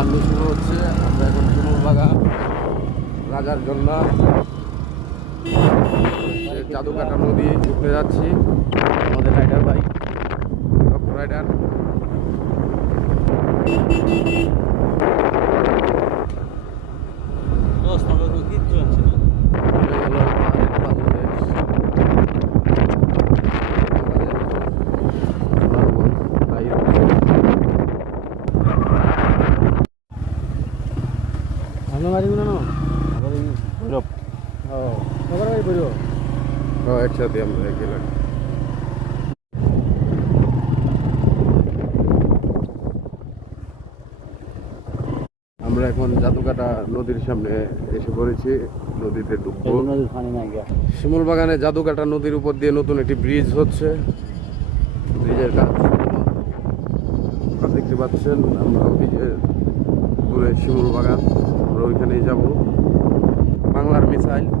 Journey শুরু হচ্ছে, আমরা এখন বাগান রাজার জন্য জাদুকাটা নদী ঘুরতে যাচ্ছি। আমাদের রাইডার বাইক রাইডার। ভালো মারিব না ভৈরব ও খবর ভাই বলিও একসাথে আমরা গেলাম আমরা এখন জাদুকাটা নদীর সামনে এসে পড়েছি নদীতে ডুববো। শিমুল বাগানে জাদুকাটা নদীর উপর দিয়ে নতুন একটি ব্রিজ হচ্ছে। ব্রিজের কাজ আপনারা দেখতে পাচ্ছেন আমরা ব্রিজের শিমুল বাগান আমরা ওইখানেই যাব। বাংলার মিসাইল।